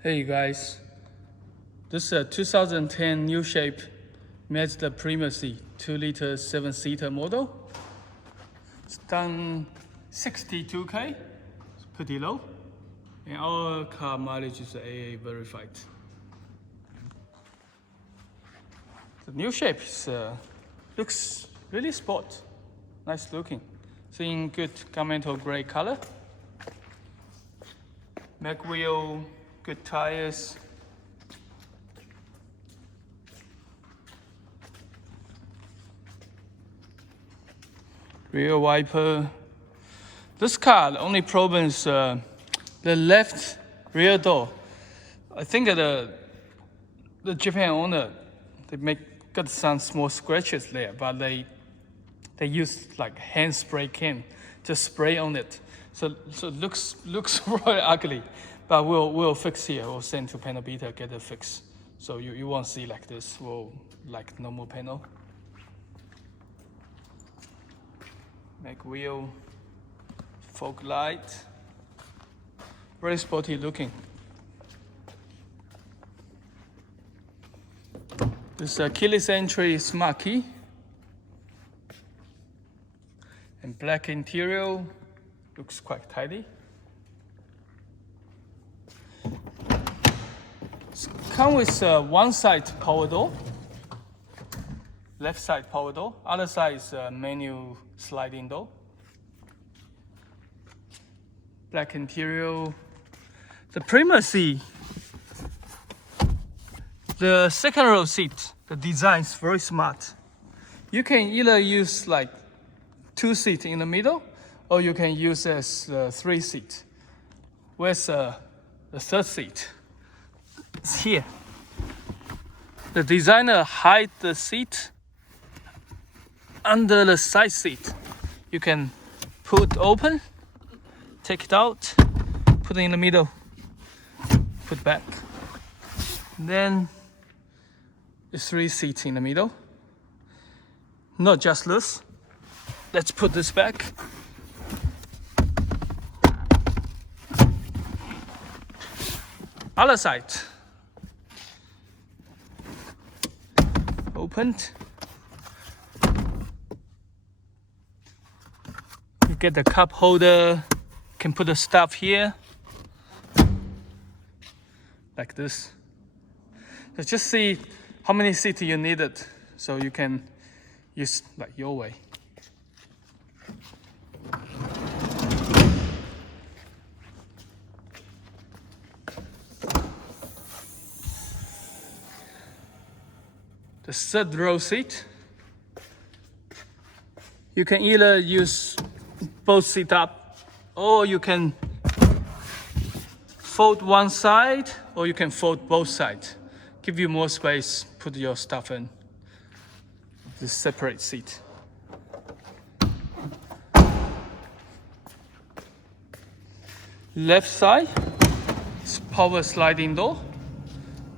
Hey guys, this is a 2010 new shape Mazda Premacy 2-liter 7-seater model. It's done 62k, it's pretty low, and our car mileage is AA verified. The new shape is, looks really sport, nice looking. It's in good governmental gray color. MIG wheel, good tires. Rear wiper. This car, the only problem is the left rear door. I think the Japan owner, they got some small scratches there, but they use like hand spray can, just spray on it. So it looks really ugly, but we'll fix here. We'll send to panel beater, get it fixed. So you won't see like this. We'll like normal panel. MIG wheel, fog light, very sporty looking. This keyless entry smart key and black interior, looks quite tidy. Come with one side power door, left side power door, other side is manual sliding door. Black interior. The Premacy, the second row seat, the design is very smart. You can either use like 2 seats in the middle, or you can use as 3 seat. Where's the third seat? It's here. The designer hide the seat under the side seat. You can put open, take it out, put it in the middle, put back. Then the 3 seats in the middle. Not just this. Let's put this back. Other side. Opened. You get the cup holder. Can put the stuff here. Like this. So just see how many seats you needed, so you can use like your way. The third row seat, you can either use both seats up, or you can fold one side, or you can fold both sides. Give you more space, put your stuff in. This separate seat. Left side is power sliding door.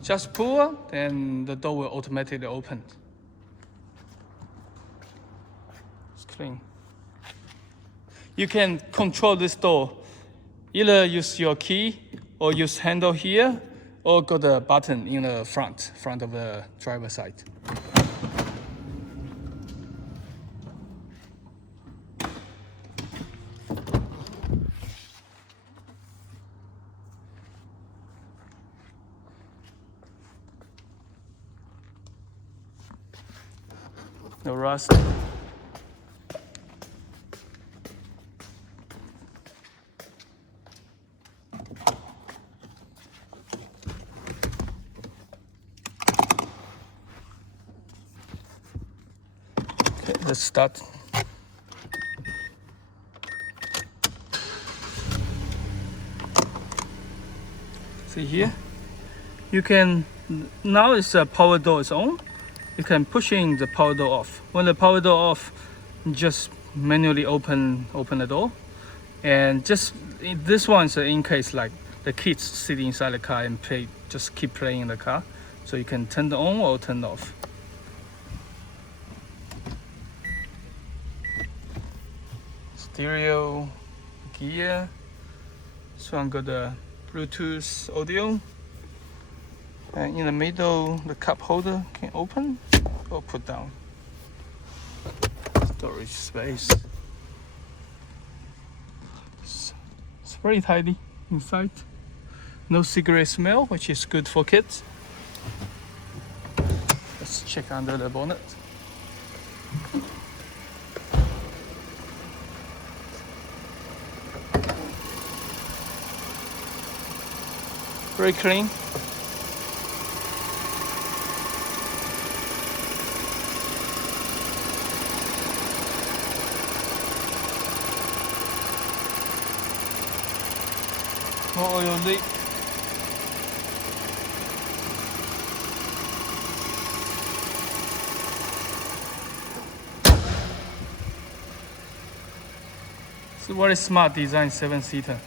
Just pull, then the door will automatically open. It's clean. You can control this door. Either use your key, or use handle here, or got the button in the front of the driver's side. No rust. Okay, let's start. See here? You can, now it's a power door is on. You can push in the power door off. When the power door off, just manually open the door. And just this one's in case like the kids sitting inside the car and just keep playing in the car. So you can turn it on or turn it off. Stereo, gear. This one got the Bluetooth audio. And in the middle, the cup holder can open or put down. Storage space. It's very tidy inside. No cigarette smell, which is good for kids. Let's check under the bonnet. Very clean. No oil leak. It's a very smart design 7-seater.